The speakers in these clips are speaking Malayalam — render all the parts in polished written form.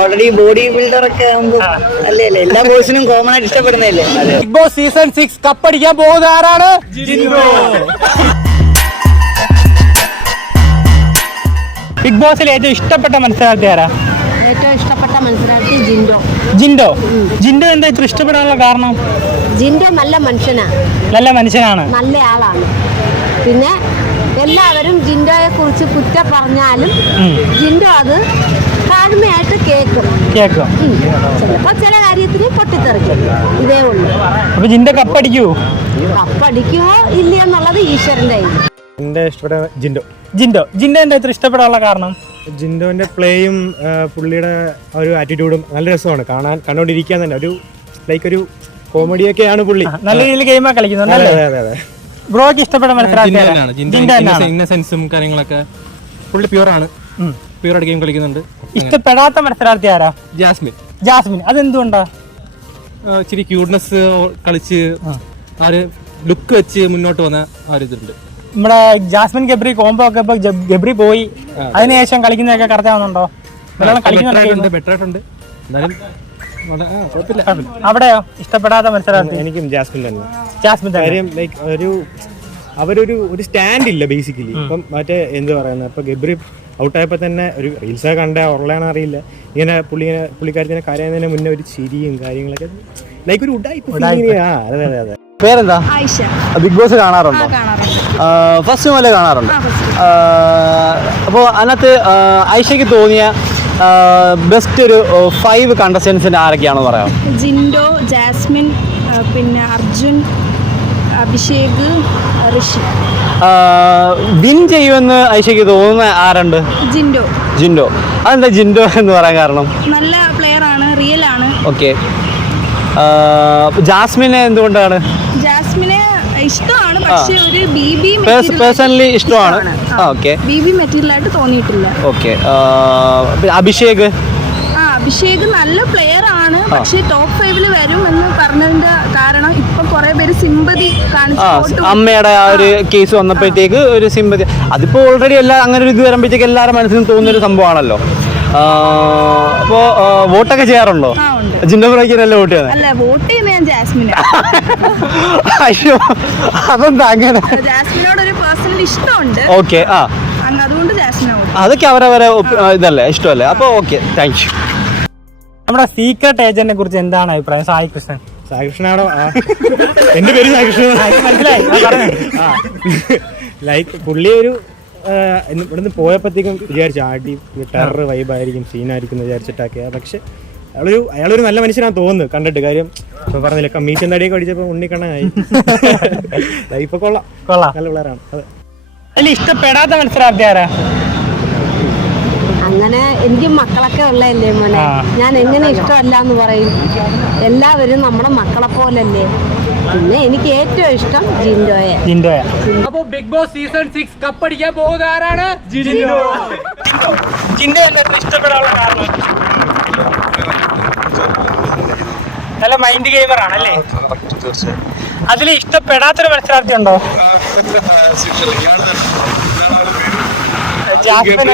ഓൾറെഡി ബോഡി ബിൽഡർ ഒക്കെ ആകുമ്പോ അല്ലേ എല്ലാ ബോയ്സിനും കോമൺ ആയിട്ട് ഇഷ്ടപ്പെടുന്നതല്ലേ. ബിഗ് ബോസ് സീസൺ 6 കപ്പടിക്കാൻ പോകുന്ന ആരാണ്? ബിഗ് ബോസിൽ ഏറ്റവും ഇഷ്ടപ്പെട്ട മത്സരാർത്ഥി ആരാ? ഏറ്റവും ഇഷ്ടപ്പെട്ട മത്സരാർത്ഥി ജിൻഡോ. ജിൻഡോ ജിൻഡോ എന്താ ഇത്ര ഇഷ്ടപ്പെടാനുള്ള കാരണം? ജിൻഡോ നല്ല മനുഷ്യനാണ്. നല്ല മനുഷ്യനാണ്, നല്ല ആളാണ്. പിന്നെ എല്ലാവരും ജിൻഡോയെ കുറിച്ച് കുറ്റം പറഞ്ഞാലും ജിൻഡോ അത് താഴ്മയായിട്ട് കേൾക്കും. ചിലപ്പോ ചില കാര്യത്തിന് പൊട്ടിത്തെറിക്കും. ഇതേ ഉള്ളൂ. അപ്പൊ ജിൻഡോ കപ്പടിക്കുമോ? കപ്പടിക്കുമോ ഇല്ല എന്നുള്ളത് ഈശ്വരന്റെ. എന്റെ ഇഷ്ടപ്പെട്ട ജിൻഡോ. ജിൻഡോ എന്താ ഇത്ര ഇഷ്ടപ്പെടാനുള്ള കാരണം? ജിൻഡോന്റെ പ്ലേയും പുള്ളിയുടെ ഒരു ആറ്റിറ്റ്യൂഡും നല്ല രസമാണ് കണ്ടോണ്ടിരിക്കാൻ തന്നെ. ഒരു കോമഡിയൊക്കെയാണ് പുള്ളി. നല്ല രീതിയിൽ ഗെയിമൊക്കെ കളിക്കുന്നുണ്ട്. അതെ. ബ്രോക്ക് ഇഷ്ടപ്പെട്ട മത്സരാർത്ഥി ഇന്നസെൻസും കാര്യങ്ങളൊക്കെ പുള്ളി പ്യൂറാണ്. പ്യൂറായിട്ട് ഗെയിം കളിക്കുന്നുണ്ട്. ഇഷ്ടപ്പെടാത്ത മത്സരാർത്ഥി ആരാ? ജാസ്മിൻ. അതെന്തുകൊണ്ടാ? ഇച്ചിരി ക്യൂട്ട്നെസ് കളിച്ച് ആ ഒരു ലുക്ക് വെച്ച് മുന്നോട്ട് വന്ന ആ ഒരു ഇതുണ്ട്. നമ്മുടെ ജാസ്മിൻ ഗബ്രി കോംബോ ഒക്കെ ഇപ്പൊ ഗബ്രി പോയി, അതിനുശേഷം കളിക്കുന്നതൊക്കെ കറക്റ്റ് ആവുന്നുണ്ടോ? ബെറ്റർ ആയിട്ടുണ്ട്. എന്നാലും അവിടെയോ ഇഷ്ടപ്പെടാത്ത മത്സരാർത്ഥി? എനിക്കും ജാസ്മിൻ തന്നെ. കാര്യം ലൈക്ക് ഒരു സ്റ്റാൻഡ് ഇല്ല ബേസിക്കലി. ഇപ്പം മറ്റേ എന്ത് പറയുന്നത്, ഇപ്പൊ ഗബ്രി ഔട്ടായപ്പോ തന്നെ ഒരു റീൽസൊക്കെ കണ്ട ഉള്ളതാണെന്ന് അറിയില്ല, ഇങ്ങനെ പുള്ളിക്കാരത്തിനെ കരയുന്നതിന് മുന്നേ ഒരു ചിരിയും കാര്യങ്ങളൊക്കെ ലൈക്ക് ഒരു ഉഡായിപ്പ്. അതെ. പേരെന്താ? ആയിഷ. ബിഗ് ബോസ് കാണാറുണ്ടോ? ഫസ്റ്റ് മുതലേ കാണാറുണ്ട്. അപ്പോൾ അതിനകത്ത് ആയിഷയ്ക്ക് തോന്നിയ ബെസ്റ്റ് ഒരു 5 കണ്ടസ്റ്റൻസിന് ആരൊക്കെയാണെന്ന് പറയാം? ജിൻഡോ, ജാസ്മിൻ, പിന്നെ അർജുൻ, അഭിഷേക്, ഋഷി. വിൻ ചെയ്യുമെന്ന് ആയിഷയ്ക്ക് തോന്നുന്ന ആരുണ്ട്? ജിൻഡോ. അതെന്താ ജിൻഡോ എന്ന് പറയാൻ കാരണം? നല്ല പ്ലെയർ ആണ്, റിയൽ ആണ്. ഓക്കെ. ജാസ്മിനെ എന്തുകൊണ്ടാണ്? ജാസ്മിനെ ഇഷ്ടമാണ്, പക്ഷേ ഒരു ബിബി പേഴ്സണലി ഇഷ്ടമാണ്. ഓക്കെ. ബിബി മെറ്റീരിയൽ ആയിട്ട് തോന്നിയിട്ടില്ല. ഓക്കെ. അഭിഷേക് നല്ല പ്ലെയർ ആണ്, പക്ഷേ ടോപ്പ് 5 വരും എന്ന് പറഞ്ഞതിന്റെ കാരണം ഇപ്പൊ കുറെ പേര് സിമ്പതി കാണിച്ചു. അമ്മയുടെ ആ ഒരു കേസ് വന്നപ്പോഴത്തേക്ക് ഒരു സിമ്പതി, അതിപ്പോ ഓൾറെഡി അങ്ങനെ ഒരു ഇത് വരുമ്പോഴത്തേക്ക് എല്ലാവരുടെ മനസ്സിലും തോന്നുന്ന ഒരു സംഭവമാണല്ലോ. അപ്പോ വോട്ടൊക്കെ ചെയ്യാറുണ്ടോ? ജിൻഡോ ബ്രോയ്ക്കല്ലേ വോട്ട് ചെയ്യുന്നത്? അല്ല, വോട്ട് ചെയ്യുന്നത് ഞാൻ ജാസ്മിനാ. അയ്യോ, അതെന്താ അങ്ങനെ? ജാസ്മിനോട് ഒരു പേഴ്സണൽ ഇഷ്ടമുണ്ട്. ഓക്കെ. അതുകൊണ്ട് ജാസ്മിനാ. അതൊക്കെ അവരവരെ ഇതല്ലേ, ഇഷ്ടമല്ലേ? അപ്പൊ ഓക്കെ, താങ്ക് യു. നമ്മുടെ സീക്രട്ട് ഏജന്റിനെ കുറിച്ച് എന്താണ് അഭിപ്രായം? സായി കൃഷ്ണനാണോ? എന്റെ പേര് സായി കൃഷ്ണൻ. മനസ്സിലായി. ലൈക്ക് പുള്ളി ഒരു ഇവിടുന്ന് പോയപ്പോഴത്തേക്കും വിചാരിച്ചു ആടി ടെറർ വൈബായിരിക്കും, സീനായിരിക്കും എന്ന് വിചാരിച്ചിട്ടൊക്കെയാ. പക്ഷെ അയാളൊരു നല്ല മനുഷ്യനാണ് തോന്നുന്നു കണ്ടിട്ട്. കാര്യം ഇപ്പൊ പറഞ്ഞില്ല, കമ്മീഷൻ തടിയൊക്കെ അടിച്ചപ്പോ ഉണ്ണിക്കണ്ണനായി. ലൈഫ് കൊള്ളാം, നല്ല പിള്ളേരാണ്. അതെ. ഇഷ്ടപ്പെടാത്ത മത്സരാർത്ഥി ആരാ? അങ്ങനെ എനിക്ക് മക്കളൊക്കെ ഉള്ളതല്ലേ മോനെ, ഞാൻ എങ്ങനെ ഇഷ്ടമല്ല എന്ന് പറയും? എല്ലാവരും നമ്മുടെ മക്കളെ പോലല്ലേ. പിന്നെ എനിക്ക് ഏറ്റവും ഇഷ്ടം ജിൻഡോയെ. അപ്പൊ ബിഗ് ബോസ് സീസൺ 6 കപ്പടിക്കാൻ പോകുന്ന ആരാണ്? ജിൻഡോ ഇഷ്ടപ്പെടാനുള്ള കാരണം? നല്ല മൈൻഡ് ഗെയിമർ ആണല്ലേ. അതിൽ ഇഷ്ടപ്പെടാത്തൊരു മത്സരാർത്ഥി ഉണ്ടോ? ജാസ്മിൻ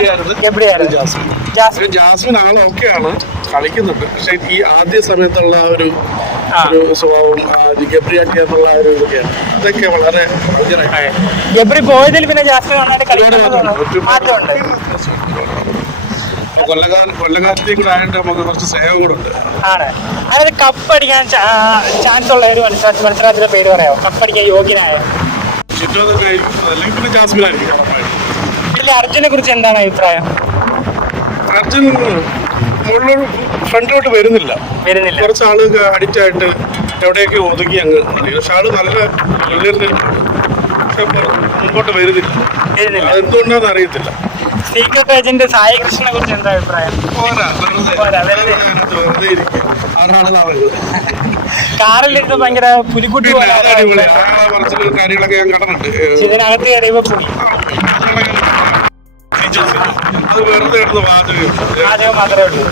ആള് ഓക്കെയാണ്, കളിക്കുന്നുണ്ട്. പക്ഷെ ഈ ആദ്യ സമയത്തുള്ള ഒരു സ്വഭാവം ഗബ്രിയാക്കിയുള്ള ഒരു ഇതൊക്കെയാണ്, അതൊക്കെ വളരെ ഗബ്രി പോയതിൽ പിന്നെ ജാസ്മിൻ മാറ്റമുണ്ട്. കൊല്ലകാലത്തേക്ക് കൂടെ ആയതുകൊണ്ട് നമുക്ക് കുറച്ച് സ്നേഹം കൂടെ ഉണ്ട്. ആണ്. അതായത് കപ്പടിക്കാൻ ചാൻസ് ഉള്ള ഒരു മത്സരാർത്ഥിയുടെ പേര് പറയാമോ? കപ്പടിക്കാൻ യോഗ്യനായ? അല്ലെങ്കിൽ പിന്നെ ജാസ്മിൻ ആയിരിക്കും. അർജുനെ കുറിച്ച് എന്താണ് അഭിപ്രായം? അർജുൻ മുകളിലോട്ട് ഫ്രണ്ടിലോട്ട് വരുന്നില്ല. കുറച്ച് ആള് അഡിക്റ്റ് ആയിട്ട് എവിടെയൊക്കെ ഒതുക്കി അങ്ങ്. പക്ഷെ ആള് നല്ല മുമ്പോട്ട് വരുന്നില്ല. അതെന്തുകൊണ്ടാന്ന് അറിയത്തില്ല. സീക്രട്ട് ഏജന്റ് സായി കൃഷ്ണനെ കുറിച്ച് എന്താ അഭിപ്രായം? വെറുതെ ഇരിക്കും. കാറിലിരുന്ന് ഭയങ്കര പുലിക്കുട്ടി പോലെ കാര്യങ്ങളൊക്കെ ഞാൻ കണ്ടിട്ടുണ്ട്. ഇതിനകത്ത് കയറിയപ്പോ പോയി. അത് വെറുതെ പാചകം മാത്രമേ ഉള്ളൂ.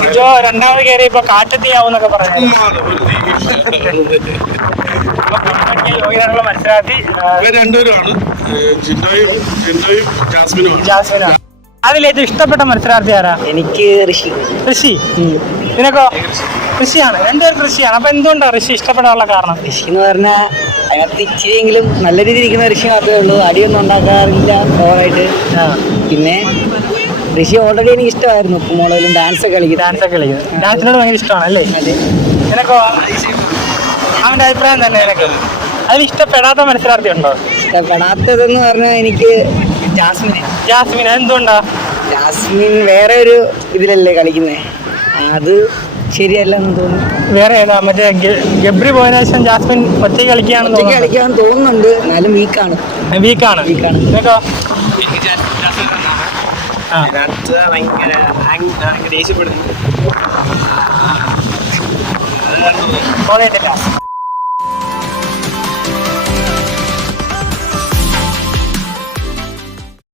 ജിജോ രണ്ടാമത് കയറിയപ്പോ കാട്ടുതീയാവൂന്നൊക്കെ പറഞ്ഞു. യോഗ്യനായിട്ടുള്ള മത്സരാർത്ഥി ഇവർ രണ്ടുപേരുമാണ് ജിൻഡോയും ജാസ്മിനുമാണ്. ജാസ്മിനാണ്. അതിലേറ്റവും ഇഷ്ടപ്പെട്ട മത്സരാർത്ഥി ആരാ? എനിക്ക് ഋഷി. ഋഷി. നിനക്കോ? ഋഷിയാണ്. രണ്ടുപേരും ഋഷിയാണ്. അപ്പൊ എന്തുകൊണ്ടാണ് ഋഷി ഇഷ്ടപ്പെടാനുള്ള കാരണം? ഋഷി എന്ന് പറഞ്ഞാൽ അതിനകത്ത് ഇച്ചിരിയെങ്കിലും നല്ല രീതിയിൽ ഇരിക്കുന്ന ഋഷി മാത്രമേ ഉള്ളൂ. അടിയൊന്നും ഉണ്ടാക്കാറില്ല ഓവറായിട്ട്. പിന്നെ ഋഷി ഓൾറെഡി എനിക്ക് ഇഷ്ടമായിരുന്നു. മോഡലും ഡാൻസ് ഒക്കെ കളിക്കും. ഡാൻസിനോട് ഭയങ്കര ഇഷ്ടമാണ് അല്ലേ? അതെ. നിനക്കോ? അവന്റെ അഭിപ്രായം തന്നെ. നിനക്ക് അതിൽ ഇഷ്ടപ്പെടാത്ത മത്സരാർത്ഥി ഉണ്ടോ? ഇഷ്ടപ്പെടാത്തതെന്ന് പറഞ്ഞാൽ എനിക്ക് ജാസ്മിൻ. എന്തുകൊണ്ടാ? ജാസ്മിൻ വേറെ ഒരു ഇതിലല്ലേ കളിക്കുന്നത്, അത് ശരിയല്ലെന്ന് തോന്നുന്നു. വേറെ ഏതാ? മറ്റേ ഗബ്രി പോയതിനു ശേഷം ജാസ്മിൻ ഒറ്റയ്ക്ക് കളിക്കുകയാണെന്ന് കളിക്കാൻ തോന്നുന്നുണ്ട്, എന്നാലും വീക്കാണ്. നിനക്കോ? ഭയങ്കര ദേഷ്യപ്പെടുന്നു.